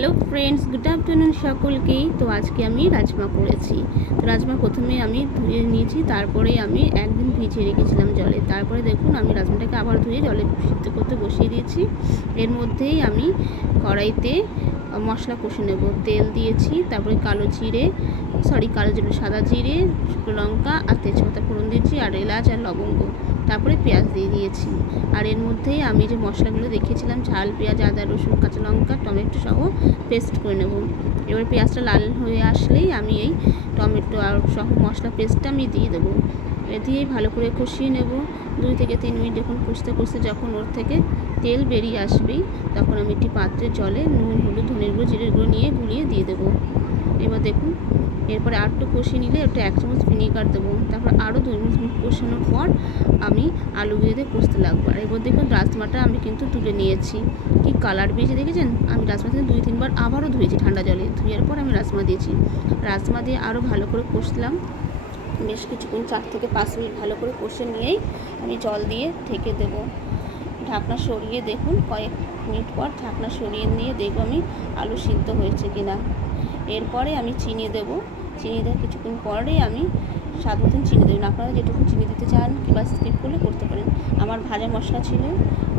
Hello friends, good afternoon সকলকেই। তো আজকে আমি রাজমা করেছি। তো রাজমা প্রথমে আমি ধুয়ে নিয়েছি, তারপরে আমি একদিন ভিজিয়ে রেখেছিলাম জলে। তারপরে দেখুন আমি রাজমাটাকে আবার ধুয়ে জলে সিদ্ধ করতে বসিয়ে দিয়েছি। এর মধ্যেই আমি কড়াইতে মশলা কষে নেব। তেল দিয়েছি, তারপরে কালো জিরে সাদা জিরে, শুকনো লঙ্কা আর তেজপাতা ফোড়ন দিয়েছি, আর এলাচ আর লবঙ্গ। তারপরে পেঁয়াজ দিয়ে দিয়েছি। আর এর মধ্যেই আমি যে মশলাগুলো দেখিয়েছিলাম, ঝাল, পেঁয়াজ, আদা, রসুন, কাঁচা লঙ্কা, টমেটো সহ পেস্ট করে নেব। এবার পেঁয়াজটা লাল হয়ে আসলেই আমি এই টমেটো আর সহ মশলা পেস্টটা আমি দিয়ে দেবো। দিয়েই ভালো করে কষিয়ে নেব 2 থেকে 3 মিনিট। দেখুন কষতে কষতে যখন ওর থেকে তেল বেরিয়ে আসবেই, তখন আমি একটি পাত্রে জলে নুন, হলুদ, ধনের গুঁড়ো, জিরের গুঁড়ো নিয়ে গুলিয়ে দিয়ে দেবো। এবার দেখুন এরপরে আর একটু কষিয়ে নিলে ওটা 1 চামচ ভিনিগার দেবো। তারপর আরও 2 মিনিট কষানোর পর আমি আলু দিয়ে কষতে লাগবো। আর এবার দেখুন রাজমাটা আমি কিন্তু তুলে নিয়েছি। কি কালার বেরিয়েছে দেখেছেন? আমি রাজমা থেকে 2-3 বার আবারও ধুয়েছি ঠান্ডা জলে। ধুয়ের পর আমি রাজমা দিয়েছি। রাজমা দিয়ে আরও ভালো করে কষলাম বেশ কিছুক্ষণ, 4 থেকে 5 মিনিট ভালো করে কষে নিয়েই আমি জল দিয়ে ঢেকে দেবো। ঢাকনা সরিয়ে দেখুন কয়েক মিনিট পর ঢাকনা সরিয়ে নিয়ে দেখবো আমি আলু সিদ্ধ হয়েছে কিনা। এরপরে আমি চিনি দেবো। চিনি দেওয়ার কিছুক্ষণ পরে আমি স্বাদ মতন চিনি দেবেন। আপনারা যেটুকু চিনি দিতে চান কিংবা স্কিপ করলে করতে পারেন। আমার ভাজা মশলা ছিল,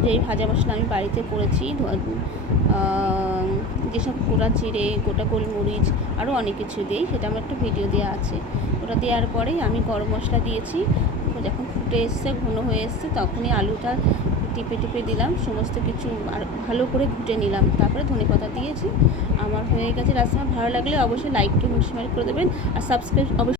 যেই ভাজা মশলা আমি বাড়িতে করেছি, যেসব গোটা জিরে, গোটা গোলমরিচ, আরও অনেক কিছু দিই, সেটা আমার একটা ভিডিও দেওয়া আছে। ওটা দেওয়ার পরেই আমি গরম মশলা দিয়েছি। যখন ফুটে এসছে, ঘন হয়ে এসছে, তখনই আলুটা টিপে টিপে দিলাম, সমস্ত কিছু আর ভালো করে ঘুটে নিলাম। তারপরে ধনেপাতা দিয়েছি। আমার হয়ে গেছে রাজমা। ভালো লাগলে অবশ্যই লাইক শেয়ার করে দেবেন আর সাবস্ক্রাইব অবশ্যই